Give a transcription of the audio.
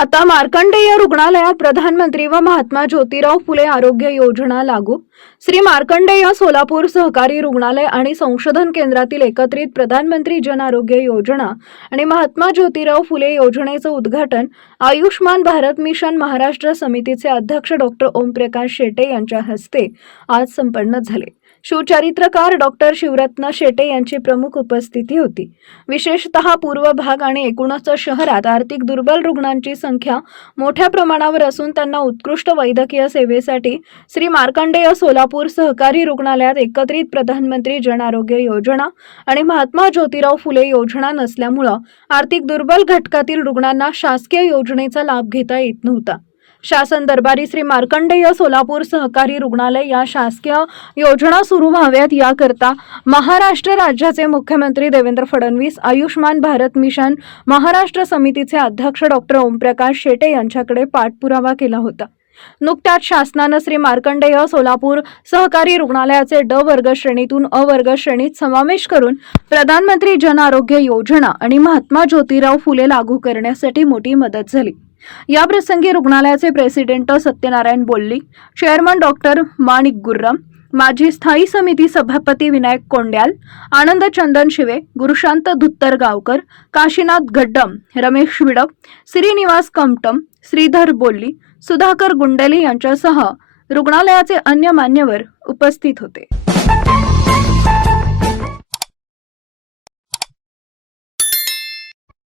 आता मार्कंडेय रुग्णालयात प्रधानमंत्री व महात्मा ज्योतिराव फुले आरोग्य योजना लागू. श्री मार्कंडेय सोलापूर सहकारी रुग्णालय आणि संशोधन केंद्रातील एकत्रित प्रधानमंत्री जन आरोग्य योजना आणि महात्मा ज्योतिराव फुले योजनेचं उद्घाटन आयुष्मान भारत मिशन महाराष्ट्र समितीचे अध्यक्ष डॉक्टर ओमप्रकाश शेटे यांच्या हस्ते आज संपन्न झाले. शिवचरित्रकार डॉक्टर शिवरत्न शेटे यांची प्रमुख उपस्थिती होती. विशेषतः पूर्व भाग आणि एकूणच शहरात आर्थिक दुर्बल रुग्णांची संख्या मोठ्या प्रमाणावर असून त्यांना उत्कृष्ट वैद्यकीय सेवेसाठी श्री मार्कंडेय सोलापूर सहकारी रुग्णालयात एकत्रित प्रधानमंत्री जन आरोग्य योजना आणि महात्मा ज्योतिराव फुले योजना नसल्यामुळं आर्थिक दुर्बल घटकातील रुग्णांना शासकीय योजनेचा लाभ घेता येत नव्हता. शासन दरबारी श्री मार्कंडेय सोलापूर सहकारी रुग्णालय या शासकीय योजना सुरू व्हाव्यात याकरता महाराष्ट्र राज्याचे मुख्यमंत्री देवेंद्र फडणवीस आयुष्मान भारत मिशन महाराष्ट्र समितीचे अध्यक्ष डॉक्टर ओमप्रकाश शेटे यांच्याकडे पाठपुरावा केला होता. नुकत्याच शासनानं श्री मार्कंडेय सोलापूर सहकारी रुग्णालयाचे ड वर्ग श्रेणीतून अ श्रेणीत समावेश करून प्रधानमंत्री जन आरोग्य योजना आणि महात्मा ज्योतिराव फुले लागू करण्यासाठी मोठी मदत झाली. या प्रसंगी रुग्णालयाचे प्रेसिडेंट सत्यनारायण बोल्ली चेअरमन डॉक्टर माणिक गुर्रम माजी स्थायी समिती सभापती विनायक कोंड्याल आनंद चंदन शिवे गुरुशांत धुत्तर गावकर काशीनाथ गड्डम रमेश विडप श्रीनिवास कमटम श्रीधर बोल्ली सुधाकर गुंडेले यांच्यासह रुग्णालयाचे अन्य मान्यवर उपस्थित होते.